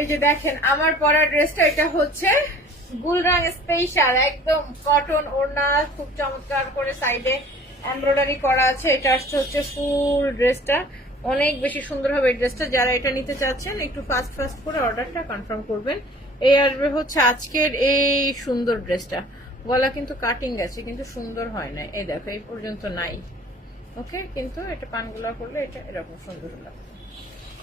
এই যে দেখেন, আমার পরা ড্রেসটা এটা হচ্ছে গুলরাং স্পেশাল একদম কটন ওড়না, খুব চমৎকার করে সাইডে এমব্রয়ডারি করা আছে। এটা আসছে হচ্ছে ফুল ড্রেসটা। অনেক বেশি সুন্দর হবে ড্রেসটা। যারা এটা নিতে চাচ্ছেন, একটু ফাস্ট ফাস্ট করে অর্ডারটা কনফার্ম করবেন। এই আসবে হচ্ছে আজকের এই সুন্দর ড্রেসটা। গলা কিন্তু কাটিং গেছে কিন্তু সুন্দর হয় না এই দেখো, এই পর্যন্ত নাই। ওকে কিন্তু এটা পানগুলা করলে এটা এরকম সুন্দর লাগবে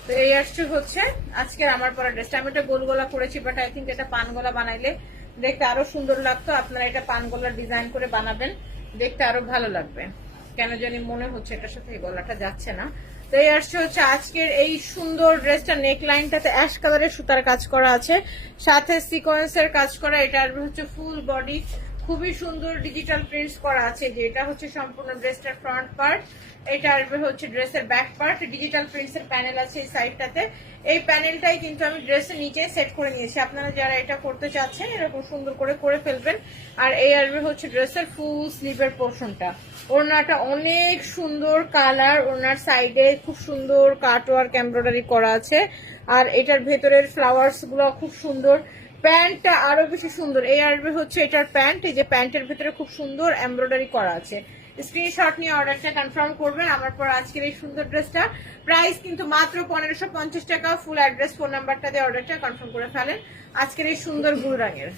তো এই আসছে হচ্ছে আজকের আমার পরা ড্রেসটা আমি এটা গোল গলা করেছি বাট আই থিঙ্ক এটা পান গলা বানাইলে দেখতে আরও সুন্দর লাগতো। আপনারা এটা পান গলার ডিজাইন করে বানাবেন, দেখতে আরও ভালো লাগবে। কেন জানি মনে হচ্ছে এটার সাথে গলাটা যাচ্ছে না। তো এই আসছে হচ্ছে আজকের এই সুন্দর ড্রেসটা নেক লাইনটাতে অ্যাশ কালারের সুতার কাজ করা আছে। সাথে সিকোয়েন্সের কাজ করা, এটা হচ্ছে ফুল বডি খুবই সুন্দর ডিজিটাল প্রিন্টস করা আছে যে এটা হচ্ছে সম্পূর্ণ ড্রেসটার ফ্রন্ট পার্ট এটা আসবে হচ্ছে ড্রেসের ব্যাক পার্ট ডিজিটাল প্রিন্টস এর প্যানেল আছে এই সাইডটাতে এই প্যানেলটাই কিন্তু আমি ড্রেসের নিচে সেট করে নিয়েছি। আপনারা যারা এটা করতে চাচ্ছেন, এরকম সুন্দর করে করে ফেলবেন। আর এই আসবে হচ্ছে ড্রেসের ফুল স্লিভের পোর্শনটা ওড়নাটা অনেক সুন্দর কালার ওড়নার সাইডে খুব সুন্দর কাটওয়ার্ক এমব্রয়ডারি করা আছে। আর এটার ভেতরের ফ্লাওয়ার্সগুলো খুব সুন্দর। প্যান্টটা আরও বেশি সুন্দর। এই আসবে হচ্ছে এটার প্যান্ট, এই যে প্যান্টের ভেতরে খুব সুন্দর এমব্রয়ডারি করা আছে। স্ক্রিনশট নিয়ে অর্ডারটা কনফার্ম করবেন, আমার পর আজকের এই সুন্দর ড্রেসটা প্রাইস কিন্তু মাত্র পনেরোশো পঞ্চাশ টাকা ফুল অ্যাড্রেস ফোন নাম্বারটা দিয়ে অর্ডারটা কনফার্ম করে ফেলেন। আজকের এই সুন্দর গুল রঙের